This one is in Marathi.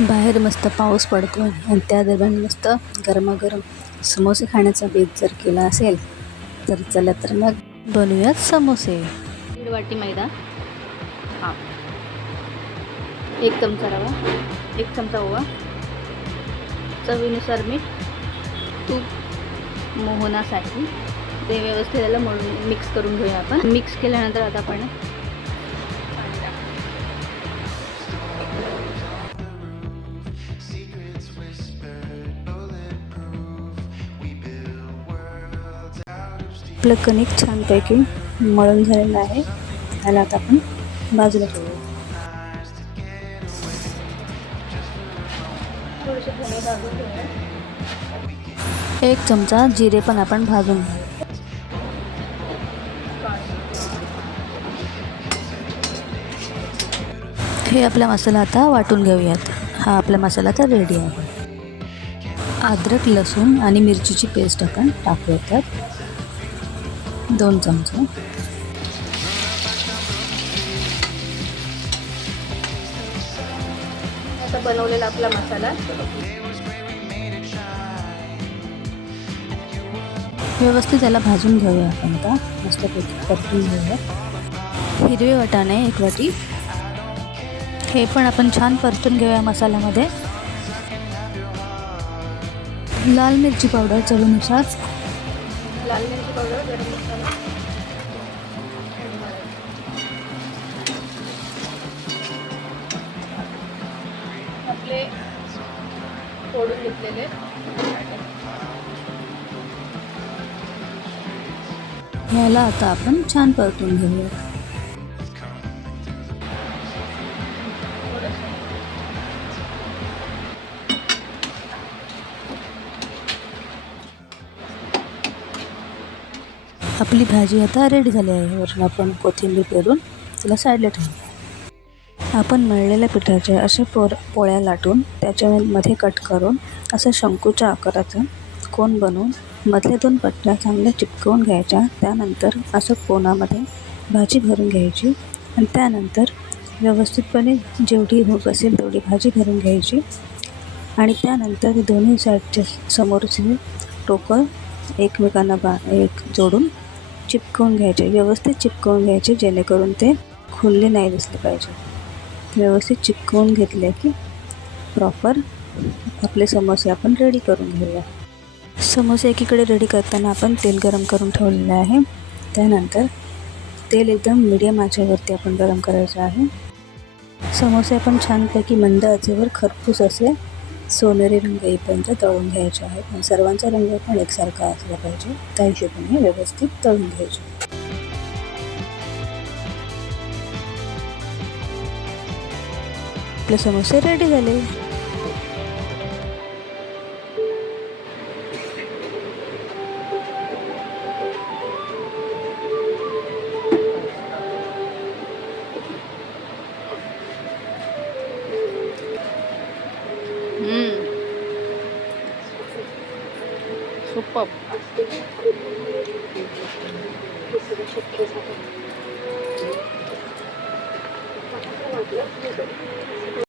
बाहेर मस्त पाऊस पडतो आणि त्या दरम्यान मस्त गरमागरम समोसे खाण्याचा बेत जर केला असेल तर चला तर मग बनवूयात समोसे. 1 वाटी मैदा, हां, 1 चमचा रवा, 1 चमचा ओवा, चवीनुसार मीठ, तूप मोहनासाठी. ते व्यवस्थित त्याला मिक्स करून घेऊया आपण. मिक्स केल्यानंतर आता आपण आपलं कणिक छानपैकी मळून झालेलं आहे. त्याला आता आपण बाजूला ठेवूया. एक चमचा जिरे पण आपण भाजून घेऊ. हे आपला मसाला आता वाटून घेऊयात. हा आपला मसाला तर रेडी आहे. अद्रक, लसूण आणि मिरचीची पेस्ट आपण टाकूयात. 2 चमचे. आता बनवलेला आपला मसाला व्यवस्थित त्याला भाजून घेऊया आपण. आता मस्तपैकी परतून घेऊया. हिरवे वाटाणे 1 वाटी, हे पण आपण छान परतून घेऊया मसाल्यामध्ये. लाल मिरची पावडर चवीनुसार, लाल मिरची पावडर, गरम मसाला, आपले फोडून घेतलेले ह्याला आता आपण छान परतून घेऊया. आपली भाजी आता रेडी झाली आहे. वरून आपण कोथिंबीर पेरून तिला साईडला ठेवू. आपण मळलेल्या पिठाच्या अशा पोळ्या लाटून त्याच्यामध्ये कट करून असं शंकूच्या आकाराचा कोन बनवून मधल्या 2 पट्ट्या चांगल्या चिपकवून घ्यायच्या. त्यानंतर असं कोनामध्ये भाजी भरून घ्यायची आणि त्यानंतर व्यवस्थितपणे जेवढी भूक असेल तेवढी भाजी भरून घ्यायची आणि त्यानंतर दोन्ही साईडचे समोरचे टोकं एकमेकांना एक जोडून चिपकवून घ्यायचे. व्यवस्थित चिपकवून घ्यायचे जेणेकरून ते खुलले नाही दिसले पाहिजे. व्यवस्थित चिपकवून घेतले की प्रॉपर आपले समोसे आपण रेडी करून घेऊया. समोसे एकीकडे रेडी करताना आपण तेल गरम करून ठेवलेलं आहे. त्यानंतर तेल एकदम मीडियम आचेवरती आपण गरम करायचं आहे. समोसे आपण छानपैकी मंद आचेवर खरपूस असे सोनेरी रंग येईपर्यंत तळून घ्यायचे आहेत. आणि सर्वांचा रंग पण एकसारखा असला पाहिजे त्या हिशोबाने व्यवस्थित तळून घ्यायचे. आपले समोसे रेडी झाले. सुपर.